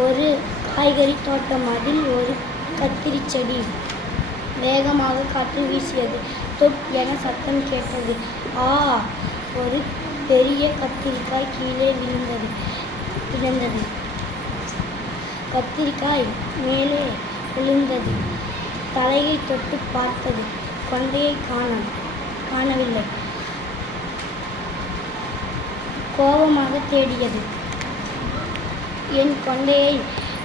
ஒரு காய்கறி தோட்டம். அதில் ஒரு கத்திரி செடி. வேகமாக காற்று வீசியது. தொப் என சத்தம் கேட்டது. ஆ! ஒரு பெரிய கத்திரிக்காய் கீழே விழுந்தது. கத்திரிக்காய் மேலே விழுந்தது. தலையை தொட்டு பார்த்தது. கொண்டையை காணவில்லை. கோபமாக தேடியது. என் கொண்டையை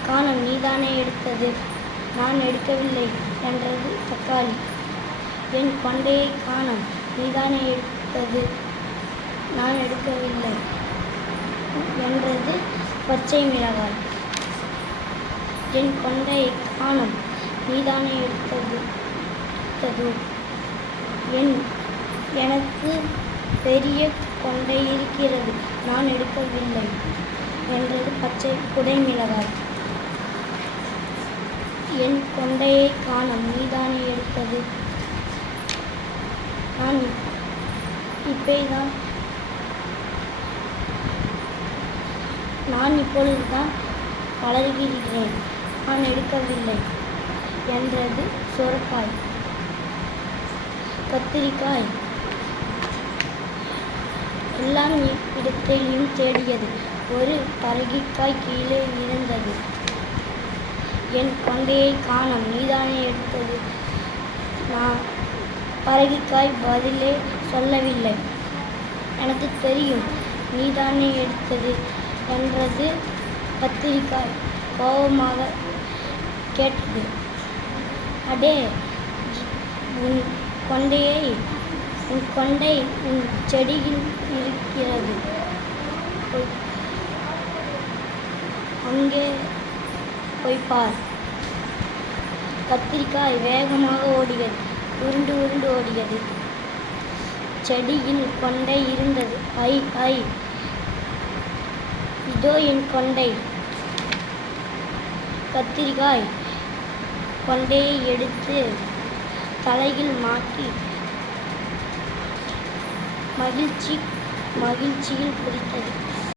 காணோம், நீதானே எடுத்தது? நான் எடுக்கவில்லை என்றது தக்காளி. என் கொண்டையை காணோம், நீதானே எடுத்தது? நான் எடுக்கவில்லை என்றது பச்சை மிளகாய். என் கொண்டையை காணோம், நீதானே எடுத்தது? எனக்கு பெரிய கொண்டை இருக்கிறது, நான் எடுக்கவில்லை என்றது பச்சை குடை மிளகாய். என் கொண்டையை காணோம், நீதானே எடுத்தது? நான் இப்பொழுதுதான் வளர்கிறேன், நான் எடுக்கவில்லை என்றது சொரக்காய். கத்திரிக்காய் எல்லா இடத்திலும் தேடியது. ஒரு பரங்கிக்காய் கீழே விழுந்தது. என் கொண்டையை காணோம், நீதானே எடுத்தது? பரங்கிக்காய் பதிலே சொல்லவில்லை. எனக்கு தெரியும், நீதானே எடுத்தது என்றது கத்திரிக்காய் கோபமாக கேட்டது. அடே, உன் கொண்டை உன் செடியில் இருக்கிறது, அங்கே போய் பார். கத்திரிக்காய் வேகமாக ஓடியது. உருண்டு ஓடியது. செடியில் கொண்டை இருந்தது. ஐ, இதோ என் கொண்டை. கத்திரிக்காய் கொண்டையை எடுத்து தலையில் மாட்டி மகிழ்ச்சியில் குதித்தது.